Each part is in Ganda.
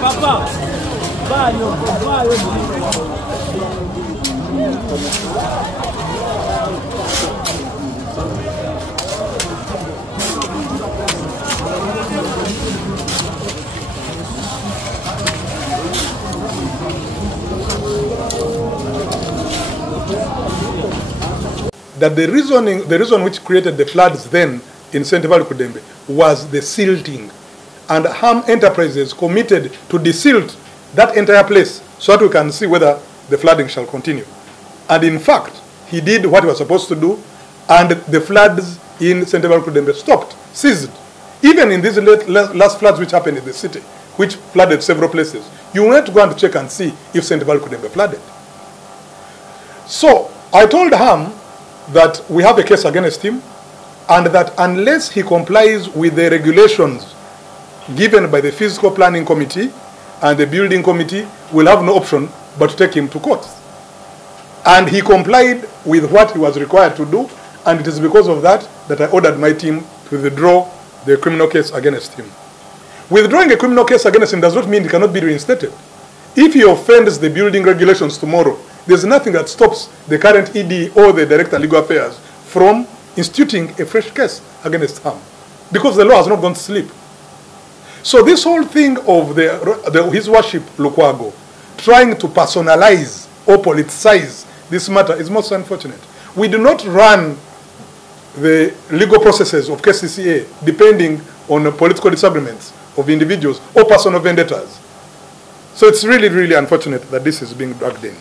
Papa, vai. That the reason which created the floods then in St. Kudembe was the silting. And Ham Enterprises committed to desilt that entire place so that we can see whether the flooding shall continue. And in fact, he did what he was supposed to do, and the floods in St. Kudembe stopped, ceased. Even in these last floods which happened in the city, which flooded several places, you went to go and check and see if St. Kudembe flooded. So I told Ham that we have a case against him, and that unless he complies with the regulations given by the Physical Planning Committee and the Building Committee, we'll have no option but to take him to court. And he complied with what he was required to do, and it is because of that that I ordered my team to withdraw the criminal case against him. Withdrawing a criminal case against him does not mean he cannot be reinstated. If he offends the building regulations tomorrow, there's nothing that stops the current ED or the Director of Legal Affairs from instituting a fresh case against him, because the law has not gone to sleep. So this whole thing of His Worship Lukwago trying to personalize or politicize this matter is most unfortunate. We do not run the legal processes of KCCA depending on political disagreements of individuals or personal vendettas. So it's really, really unfortunate that this is being dragged in.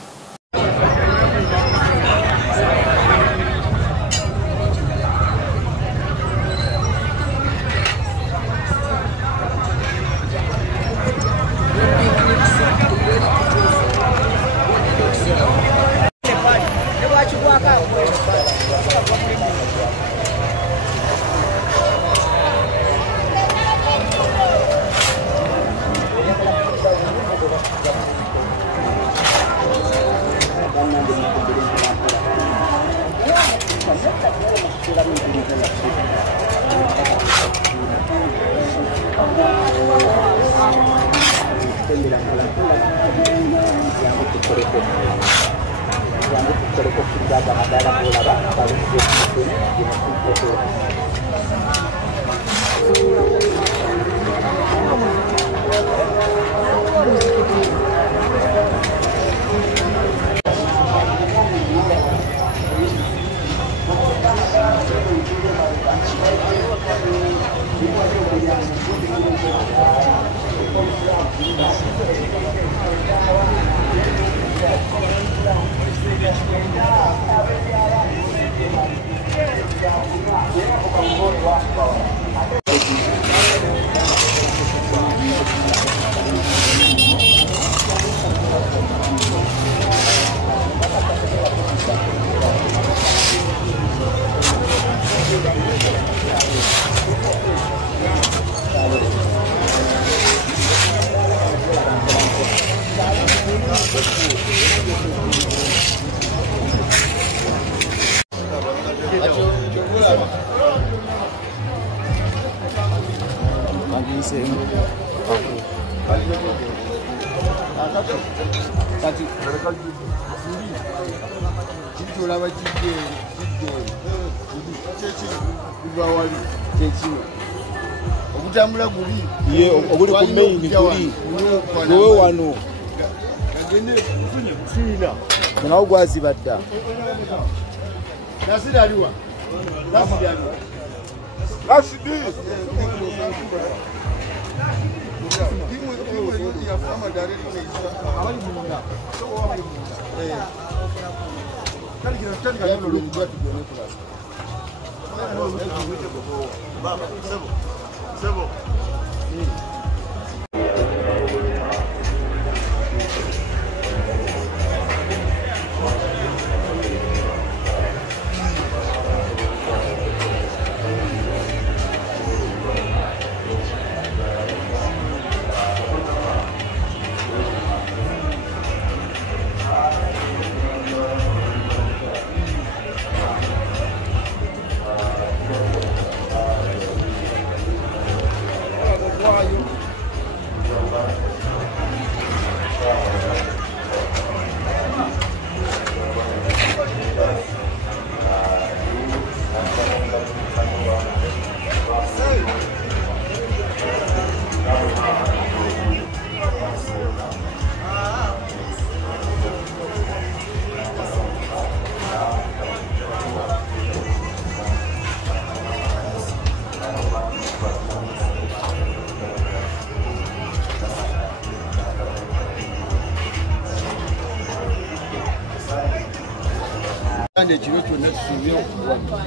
Ekiro kyonna tusimye okuwama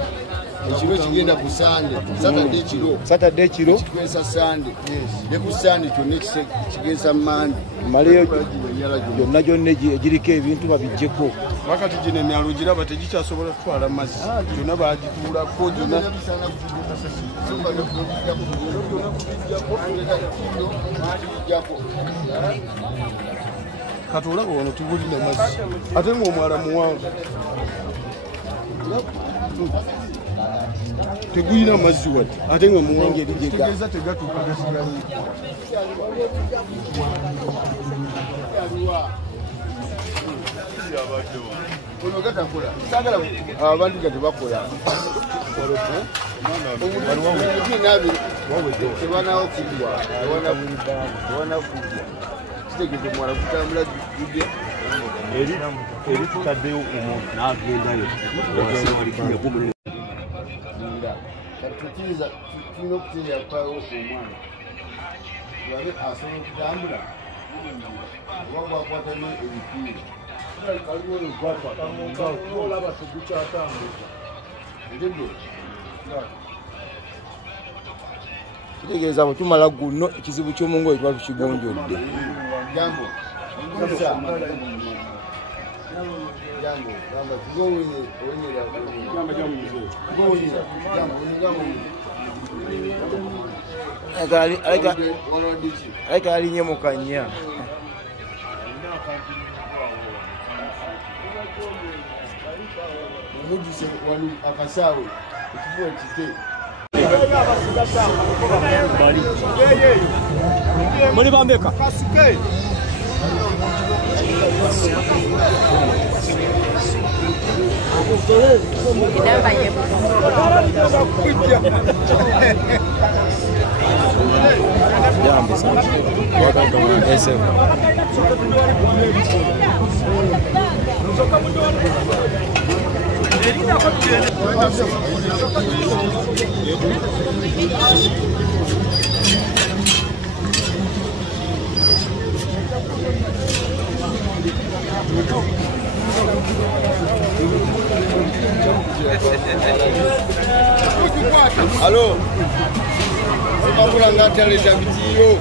ekiro kigenda ku sande Saturday kiro kikwesa sande ne ku sande kyonna kigeza mande maleyo gyonna egiriko ebintu babijjeko wakati gino emyalo giraba tegikyasobola kutwala mazzi gyonna bagituulako gyonna kati olaba wano tubulina mazzi ate ng'omwala muwanvu tegulina amazzi wadde ate nga muwangetegeeza tegatuuka gasigala ono gatakola sagala abantu ga tebakola tebanawo kugwa tewana kugwa kitegeeza omwala kutambula gudde eri tutaddeyo omuntu n'agendayo tukiriza tulina okuteera kwawo omwana wabe asobola okutambula oba gwakwatamu ebipiira olaba tegukyatambuza kitegeeza bwe tumala guno ekizibu ky'omungoye tuba tukigonjodde jambo aleka alinye mukanya omujjuse wano akasaawe ekifuba kike muri bambeka Allo, bakula ngataleta bitiyo.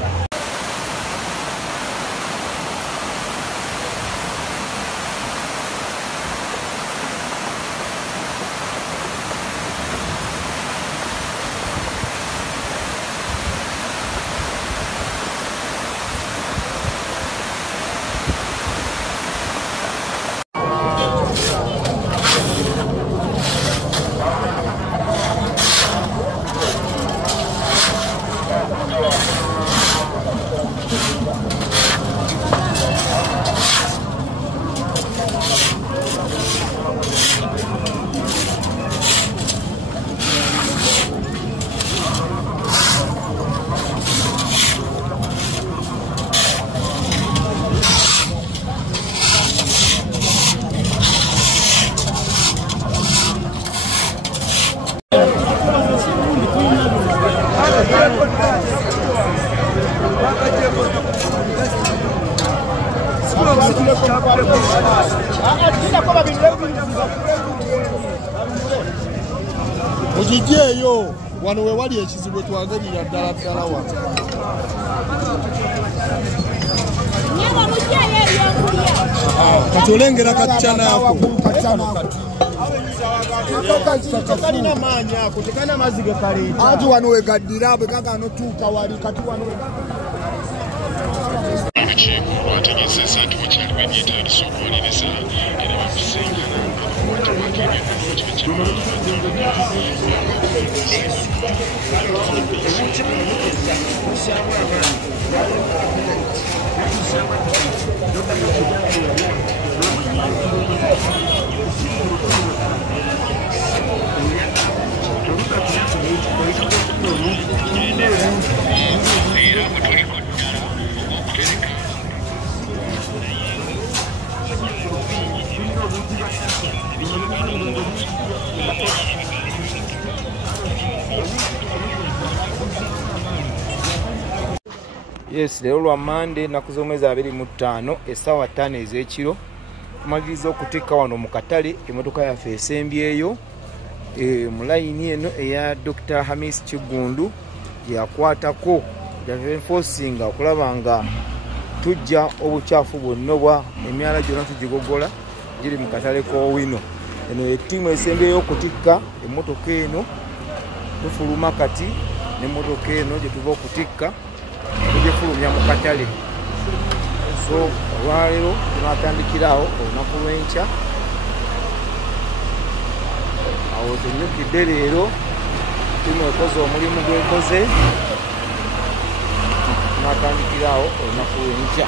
Mugijeyo wano we wali ekizibu twagalira ddala ddala wano. Kati olengera kacana ako. kalina maanyi ako tekana mazzi ge kaleeta Ati wano we gaddira bwe kagano tuuka wali kati wano Bategeezezza nti wakyaliwo ebyetaagiso okuwaliriza era bakusinkana abakwata wako ebintu Yes, lero lwa Monday naku z'omwezi 25 essaawa 5 ez'ekiro tumaliriza okutikka wano mu katale emmotoka yaffe esembyeyo mu layini eno eya Dr. Hamis Kigundu yakwatako yaenforcinga okulaba nga tujja obukyafu bwonna bwa emyala gyonna tugigogola giri mu katale k'Owino. Eno ettiimu esembyeyo okutikka emmotoka eno tufuluma kati n'emmotoka eno gye tuva okutikka tugifulumya mu katale. So olwaleero tunatandikirawo olunaku lw'enkya awo tunyukidde leero ttiimu ekoze omulimu gw'ekoze tunatandikirawo olunaku lw'enkya.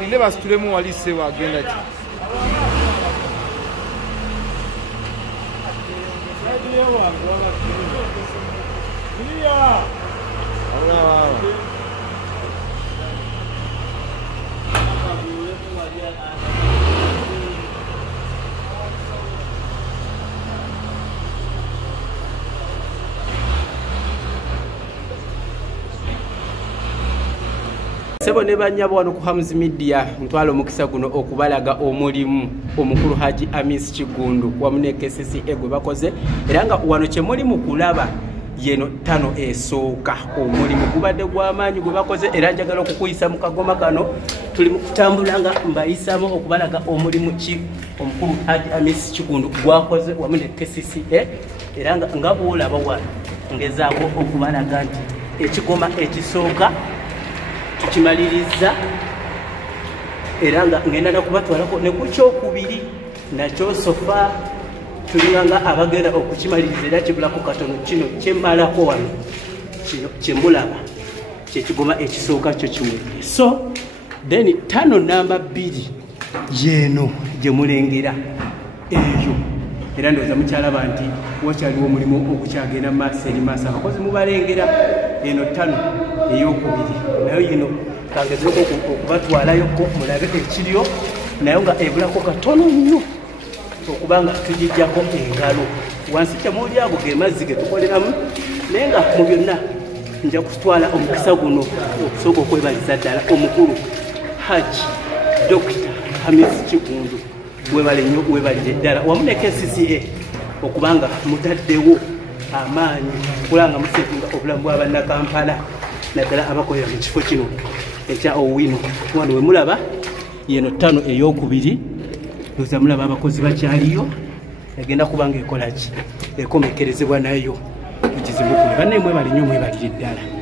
Lile basitulemu wali ssebo agenda ki? Sebo ne banyabo wano ku Hams Media mutwalo mukisa guno okubalaga omulimu omukulu Haji Hamis Kigundu wamu ne KCCA gwe bakoze era nga wano kye mulimu kulaba yeno 5 esooka omulimu gubadde gw'amaanyi gwe bakoze era njagala okukuyisa mu kagoma kano tuli mu kutambula nga mbayisamo okubalaga omulimu ki omukulu Haji Hamis Kigundu gwakoze wamu ne KCCA era nga bwolaba wano ngezaako okubalaga nti ekigoma ekisooka tukimaliriza era nga ngenda nakubatwalako ne ku kyokubiri nakyo sofa tulinganga abagenda okukimaliriza era kibulako katono kino kyemmalako wano kino kyemulaba kyekigoma ekisooka kyo kimwe. So then 5 namba 2 yeno gyemulengera eyo era ndowooza mukyalaba nti wakyaliwo omulimu ogukyagenda maaso eri maaso abakozi mubalengera eno 5 ey'okubiri nayo yino kangezeko okubatwalayoko mulabe ekiryo nayo nga ebulako katono nnyo okubanga tugijjako engalo wansi kyamuli ago ge mazzi ge tukoleramu naye nga mu byonna nja kutwala omukisa guno okusooka okwebaliza ddala omukulu Haji Dr. Hamis Kigundu webale nnyo webalire ddala wamu ne KCCA okubanga mutaddewo amaanyi kulanga museetinga obulamu bw'abannakampala naddala abakolera mu kifo kino ekya Owino. Wano we mulaba yeno 5 ey'okubiri ndowooza mulaba abakozi bakyaliyo egenda kubanga ekola ki ekomekerezebwa nayo ekizibu kule banne mwebale nnyo mwebalire ddala.